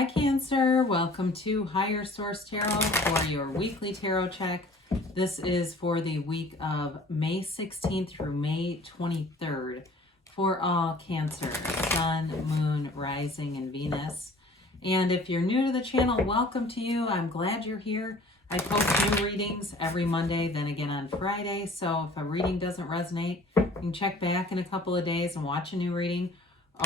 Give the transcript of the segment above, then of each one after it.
Hi Cancer, welcome to Higher Source Tarot for your weekly tarot check. This is for the week of May 16th through May 23rd for all Cancer, Sun, Moon, Rising, and Venus. And if you're new to the channel, welcome to you. I'm glad you're here. I post new readings every Monday, then again on Friday. So if a reading doesn't resonate, you can check back in a couple of days and watch a new reading.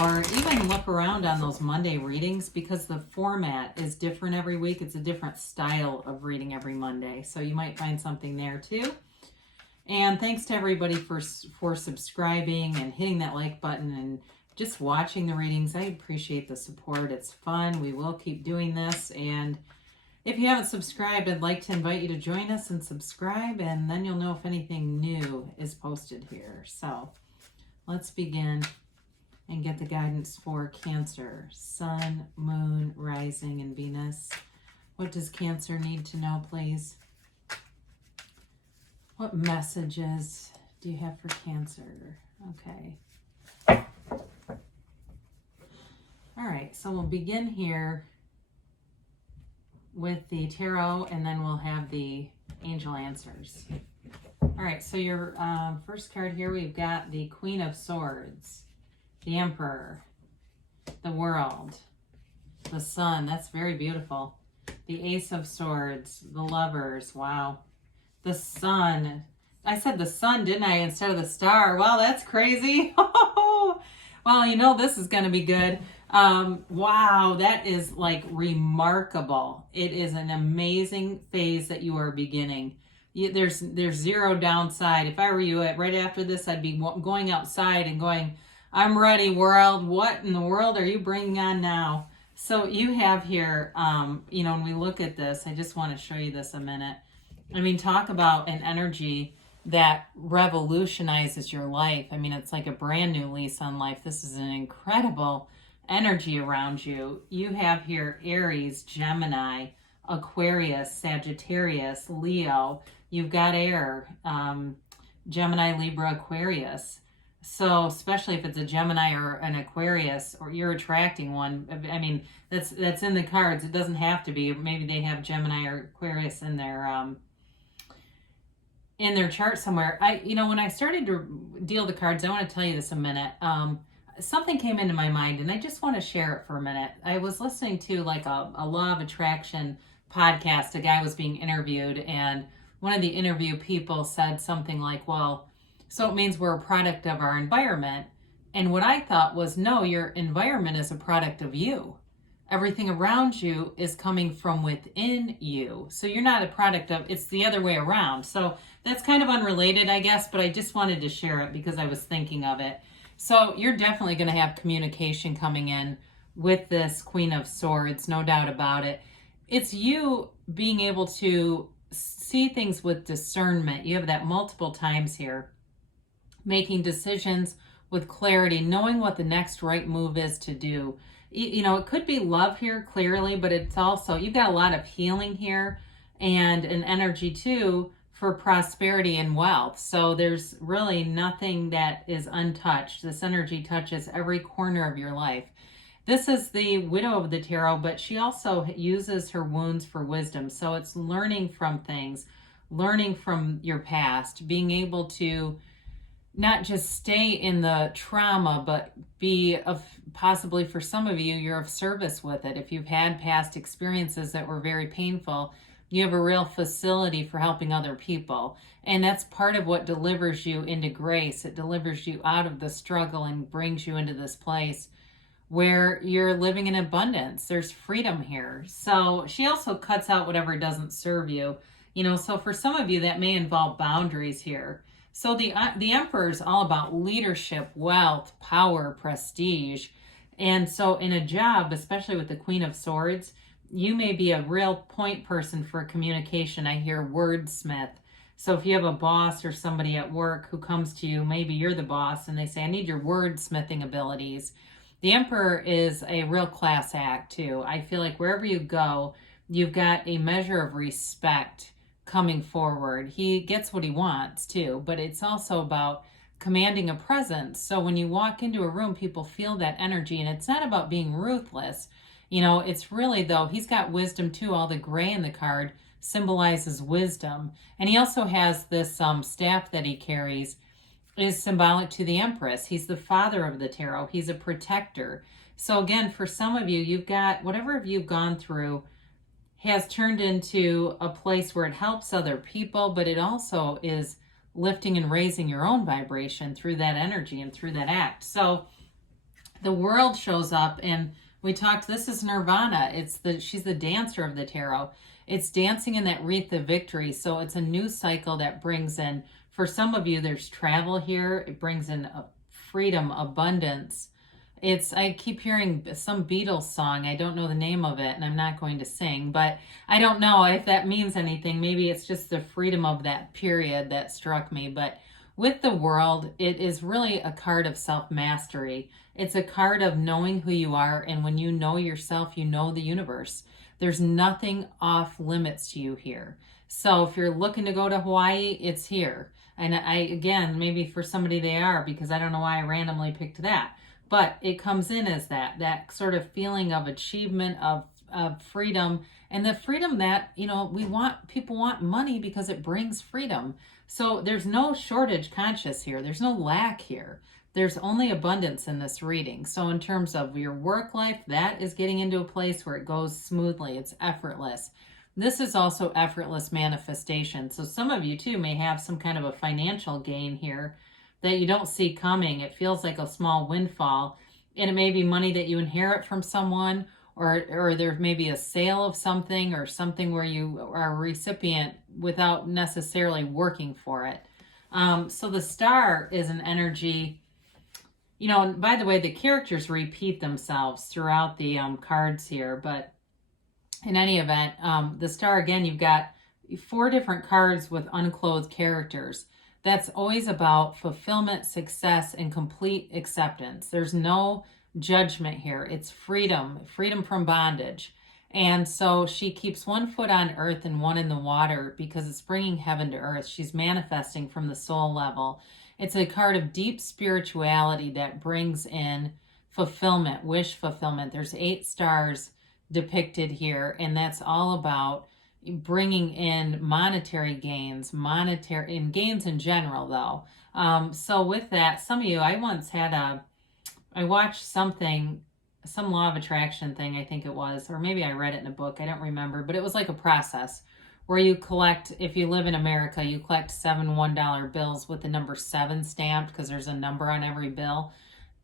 Or even look around on those Monday readings because the format is different every week. It's a different style of reading every Monday. So you might find something there too. And thanks to everybody for subscribing and hitting that like button and just watching the readings. I appreciate the support. It's fun. We will keep doing this. And if you haven't subscribed, I'd like to invite you to join us and subscribe. And then you'll know if anything new is posted here. So let's begin and get the guidance for Cancer, Sun, Moon, Rising, and Venus. What does Cancer need to know, please? What messages do you have for Cancer? Okay. All right, so we'll begin here with the tarot, and then we'll have the angel answers. All right, so your first card here, we've got the Queen of Swords, the Emperor, the World, the Sun. That's very beautiful. The Ace of Swords, the Lovers. Wow. The Sun. I said the Sun, didn't I, instead of the Star? Wow, that's crazy. Well, you know this is going to be good. Wow, that is like remarkable. It is an amazing phase that you are beginning. There's zero downside. If I were you, right after this, I'd be going outside and going, I'm ready, world. What in the world are you bringing on now? So you have here, when we look at this, I just want to show you this a minute. I mean, talk about an energy that revolutionizes your life. I mean, it's like a brand new lease on life. This is an incredible energy around you. You have here Aries, Gemini, Aquarius, Sagittarius, Leo. You've got air, Gemini, Libra, Aquarius. So especially if it's a Gemini or an Aquarius, or you're attracting one, I mean, that's in the cards. It doesn't have to be. Maybe they have Gemini or Aquarius in their chart somewhere. When I started to deal the cards, I want to tell you this a minute. Something came into my mind, and I just want to share it for a minute. I was listening to like a Law of Attraction podcast. A guy was being interviewed, and one of the interview people said something like, well, so it means we're a product of our environment. And what I thought was, no, your environment is a product of you. Everything around you is coming from within you. So you're not a product of, it's the other way around. So that's kind of unrelated, I guess, but I just wanted to share it because I was thinking of it. So you're definitely going to have communication coming in with this Queen of Swords, no doubt about it. It's you being able to see things with discernment. You have that multiple times here. Making decisions with clarity, knowing what the next right move is to do. It could be love here, clearly, but it's also, you've got a lot of healing here and an energy too for prosperity and wealth. So there's really nothing that is untouched. This energy touches every corner of your life. This is the Widow of the Tarot, but she also uses her wounds for wisdom. So it's learning from things, learning from your past, being able to not just stay in the trauma, but be of, possibly for some of you, you're of service with it. If you've had past experiences that were very painful, you have a real facility for helping other people. And that's part of what delivers you into grace. It delivers you out of the struggle and brings you into this place where you're living in abundance. There's freedom here. So she also cuts out whatever doesn't serve you. So for some of you, that may involve boundaries here. So the Emperor is all about leadership, wealth, power, prestige. And so in a job, especially with the Queen of Swords, you may be a real point person for communication. I hear wordsmith. So if you have a boss or somebody at work who comes to you, maybe you're the boss, and they say, I need your wordsmithing abilities. The Emperor is a real class act too. I feel like wherever you go, you've got a measure of respect coming forward. He gets what he wants too, but it's also about commanding a presence. So when you walk into a room, people feel that energy, and it's not about being ruthless. It's really, though, he's got wisdom too. All the gray in the card symbolizes wisdom. And he also has this staff that he carries is symbolic to the Empress. He's the father of the tarot. He's a protector. So again, for some of you, you've got whatever you've gone through has turned into a place where it helps other people, but it also is lifting and raising your own vibration through that energy and through that act. So the world shows up, and we talked, this is Nirvana. She's the dancer of the tarot. It's dancing in that wreath of victory. So it's a new cycle that brings in, for some of you, there's travel here. It brings in freedom, abundance. I keep hearing some Beatles song. I don't know the name of it, and I'm not going to sing, but I don't know if that means anything. Maybe it's just the freedom of that period that struck me. But with the world, it is really a card of self-mastery. It's a card of knowing who you are, and when you know yourself, you know the universe. There's nothing off limits to you here. So if you're looking to go to Hawaii, it's here. And again, maybe for somebody they are, because I don't know why I randomly picked that. But it comes in as that sort of feeling of achievement, of freedom, and the freedom that, people want money because it brings freedom. So there's no shortage conscious here. There's no lack here. There's only abundance in this reading. So in terms of your work life, that is getting into a place where it goes smoothly. It's effortless. This is also effortless manifestation. So some of you too may have some kind of a financial gain here that you don't see coming. It feels like a small windfall, and it may be money that you inherit from someone, or there may be a sale of something, or something where you are a recipient without necessarily working for it. So the star is an energy, and by the way, the characters repeat themselves throughout the cards here, but in any event, the star, again, you've got 4 different cards with unclothed characters. That's always about fulfillment, success, and complete acceptance. There's no judgment here. It's freedom from bondage. And so she keeps one foot on earth and one in the water because it's bringing heaven to earth. She's manifesting from the soul level. It's a card of deep spirituality that brings in fulfillment, wish fulfillment. There's 8 stars depicted here, and that's all about bringing in monetary gains, and gains in general, though. So with that, some of you, I watched something, some law of attraction thing, I think it was, or maybe I read it in a book, I don't remember, but it was like a process where you collect, if you live in America, you collect 7 $1 bills with the number 7 stamped, because there's a number on every bill.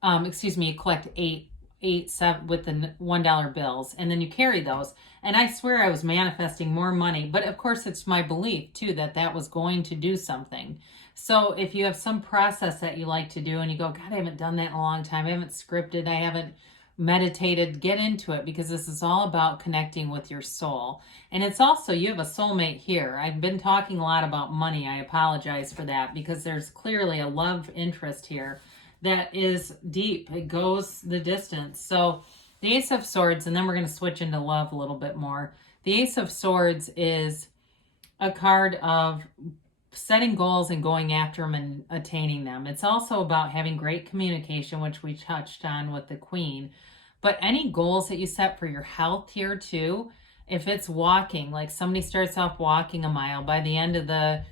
You collect 7 with the $1 bills, and then you carry those. And I swear I was manifesting more money, but of course it's my belief too that was going to do something. So if you have some process that you like to do and you go, God, I haven't done that in a long time, I haven't scripted, I haven't meditated, get into it, because this is all about connecting with your soul. And it's also, you have a soulmate here. I've been talking a lot about money. I apologize for that, because there's clearly a love interest here that is deep. It goes the distance. So the Ace of Swords, and then we're going to switch into love a little bit more. The Ace of Swords is a card of setting goals and going after them and attaining them. It's also about having great communication, which we touched on with the Queen. But any goals that you set for your health here too, if it's walking, like somebody starts off walking a mile, by the end of the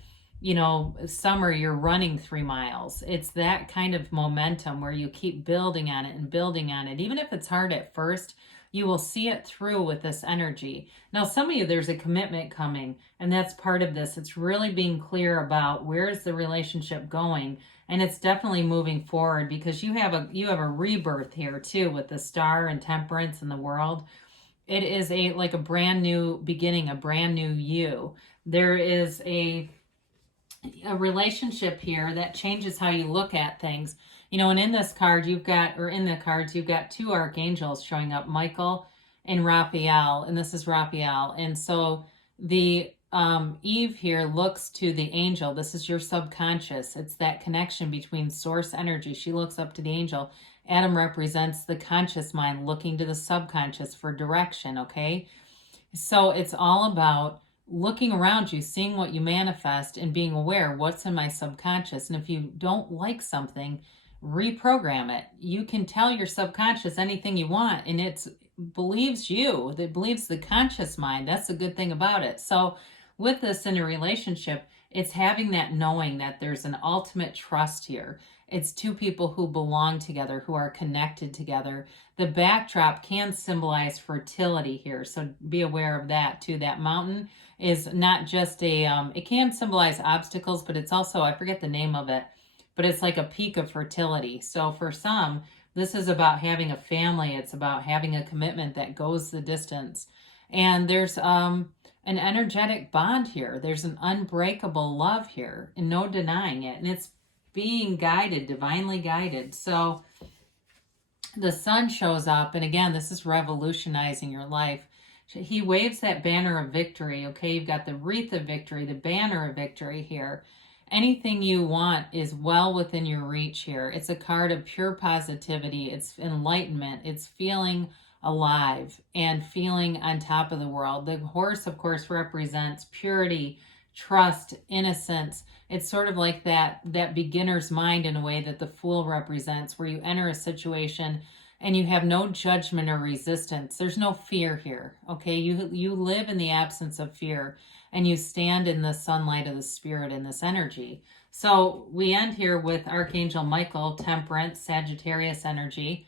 summer, you're running 3 miles. It's that kind of momentum where you keep building on it and building on it. Even if it's hard at first, you will see it through with this energy. Now, some of you, there's a commitment coming, and that's part of this. It's really being clear about where's the relationship going, and it's definitely moving forward, because you have a rebirth here too with the Star and Temperance in the world. It is like a brand new beginning, a brand new you. There is a relationship here that changes how you look at things. And in this card, in the cards, you've got 2 archangels showing up, Michael and Raphael, and this is Raphael. And so the Eve here looks to the angel. This is your subconscious. It's that connection between source energy. She looks up to the angel. Adam represents the conscious mind looking to the subconscious for direction, okay? So it's all about looking around you, seeing what you manifest, and being aware what's in my subconscious. And if you don't like something, reprogram it. You can tell your subconscious anything you want, and believes you, that believes the conscious mind. That's the good thing about it. So with this in a relationship, it's having that knowing that there's an ultimate trust here. It's two people who belong together, who are connected together. The backdrop can symbolize fertility here, so be aware of that too. That mountain is not just it can symbolize obstacles, but it's also, I forget the name of it, but it's like a peak of fertility. So for some, this is about having a family. It's about having a commitment that goes the distance. And there's an energetic bond here. There's an unbreakable love here, and no denying it. And it's being guided, divinely guided. So the sun shows up, and again, this is revolutionizing your life. He waves that banner of victory. Okay, you've got the wreath of victory, the banner of victory here. Anything you want is well within your reach here. It's a card of pure positivity. It's enlightenment. It's feeling alive and feeling on top of the world. The horse, of course, represents purity, trust, innocence. It's sort of like that beginner's mind in a way that the Fool represents, where you enter a situation and you have no judgment or resistance. There's no fear here, okay? You live in the absence of fear, and you stand in the sunlight of the spirit in this energy. So we end here with Archangel Michael, Temperance, Sagittarius energy.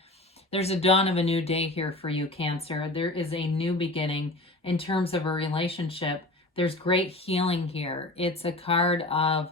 There's a dawn of a new day here for you, Cancer. There is a new beginning in terms of a relationship. There's great healing here. It's a card of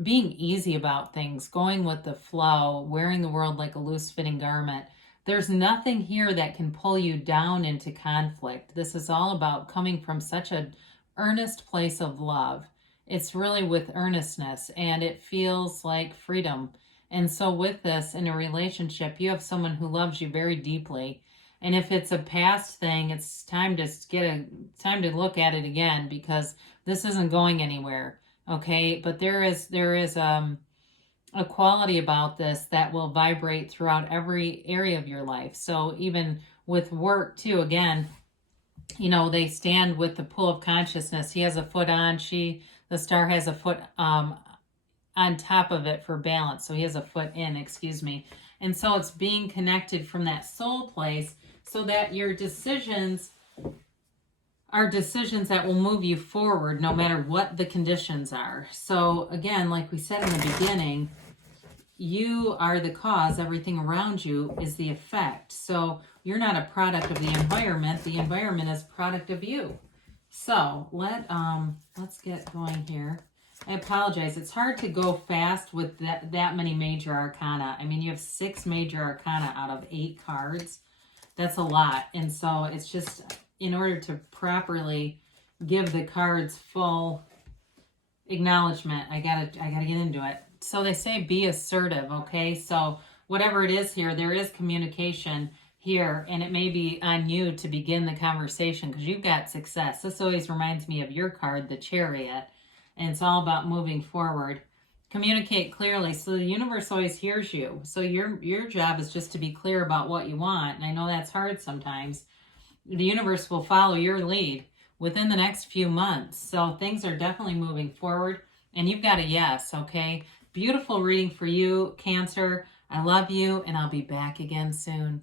being easy about things, going with the flow, wearing the world like a loose-fitting garment. There's nothing here that can pull you down into conflict. This is all about coming from such an earnest place of love. It's really with earnestness, and it feels like freedom. And so with this, in a relationship, you have someone who loves you very deeply. And if it's a past thing, it's time to look at it again, because this isn't going anywhere. Okay, but there is a quality about this that will vibrate throughout every area of your life. So even with work too, again, they stand with the pull of consciousness. He has a foot on, the star has a foot on top of it for balance. So he has a foot in, excuse me. And so it's being connected from that soul place, so that your decisions are decisions that will move you forward no matter what the conditions are. So again, like we said in the beginning, you are the cause. Everything around you is the effect. So you're not a product of the environment. The environment is a product of you. So let's get going here. I apologize. It's hard to go fast with that many major arcana. I mean, you have 6 major arcana out of 8 cards. That's a lot. And so it's just, in order to properly give the cards full acknowledgement, I gotta get into it. So they say be assertive, okay? So whatever it is here, there is communication here, and it may be on you to begin the conversation, because you've got success. This always reminds me of your card, the Chariot, and it's all about moving forward. Communicate clearly. So the universe always hears you. So your job is just to be clear about what you want. And I know that's hard sometimes. The universe will follow your lead within the next few months. So things are definitely moving forward, and you've got a yes, okay? Beautiful reading for you, Cancer. I love you, and I'll be back again soon.